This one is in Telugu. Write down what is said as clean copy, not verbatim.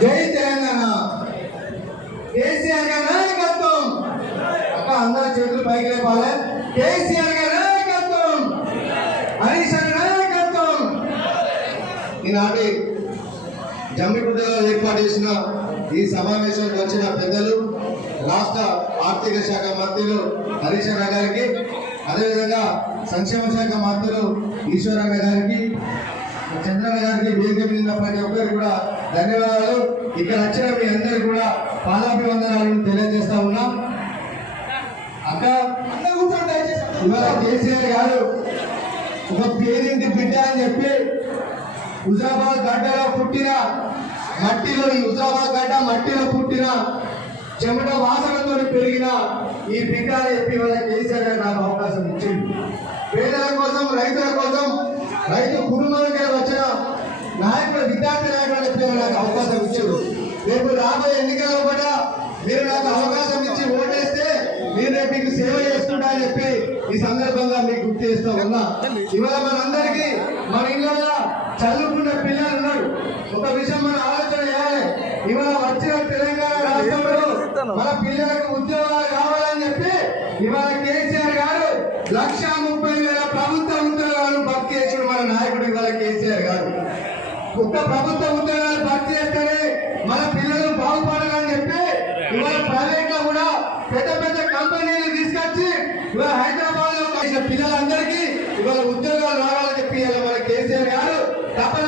జై తెలంగాణ. కేసీఆర్ గారి నాయకత్వం. అక్క అందరూ చేతులు పైకి లేపాలి. కేసీఆర్ గారి నాయకత్వం, హరీష్ గారి నాయకత్వం. ఈనాటి జమ్మిగుడ్డలో ఏర్పాటు చేసిన ఈ సమావేశానికి వచ్చిన పెద్దలు, రాష్ట్ర ఆర్థిక శాఖ మంత్రులు హరీష్ గారికి, అదేవిధంగా సంక్షేమ శాఖ మంత్రులు ఈశ్వరన్న గారికి, చంద్రన్న గారికి, వేదిక మీద ప్రతి ఒక్కరికి కూడా ధన్యవాదాలు. ఇక్కడ వచ్చిన మీ అందరికి కూడా పాదాభివందనాలను తెలియజేస్తా ఉన్నాం. అక్క ఇవాళ కేసీఆర్ గారు ఒక పేరింటి బిడ్డ అని చెప్పి హుజరాబాద్ గడ్డలో పుట్టిన మట్టిలో, ఈ హుజరాబాద్ గడ్డ మట్టిలో పుట్టిన చెమట వాసనతో పెరిగిన ఈ బిడ్డ అని చెప్పి వాళ్ళ కేసీఆర్ గారు నాకు అవకాశం ఇచ్చింది. పేదల కోసం, రైతుల కోసం, రైతు కుటుంబానికి వచ్చిన నాయకుడు, విద్యార్థి నాయకుడు అని చెప్పి నాకు అవకాశం ఇచ్చారు. రేపు రాబోయే ఎన్నికల్లో కూడా మీరు నాకు అవకాశం ఇచ్చి ఓటేస్తే మీరు రేపు మీకు సేవ చేసుకుంటా అని చెప్పి ఈ సందర్భంగా మీకు గుర్తు చేస్తూ ఉన్నా. ఇవాళ మనందరికీ మన ఇళ్ళలో చదువుకున్న పిల్లలు ఉన్నారు. ఒక విషయం మనం ఆలోచన చేయాలి. ఇవాళ వచ్చిన తెలంగాణ రాష్ట్రంలో మన పిల్లలకు ఉద్యోగాలు కావాలని చెప్పి ఇవాళ కేసీఆర్ గారు 1,30,000 ప్రభుత్వ ఉద్యోగాలు భర్తీ చేసిన మన నాయకుడు ఇవాళ కేసీఆర్ గారు. ఒక్క ప్రభుత్వ ఉద్యోగాలు భర్తీ చేస్తేనే మన పిల్లలు బాగుపడాలని చెప్పి ఇవాళ ప్రైవేట్ లో కూడా పెద్ద పెద్ద కంపెనీలు తీసుకొచ్చి ఇవాళ హైదరాబాద్ లో పిల్లలందరికీ ఇవాళ ఉద్యోగాలు రావాలని చెప్పి మన కేసీఆర్ గారు తప్పన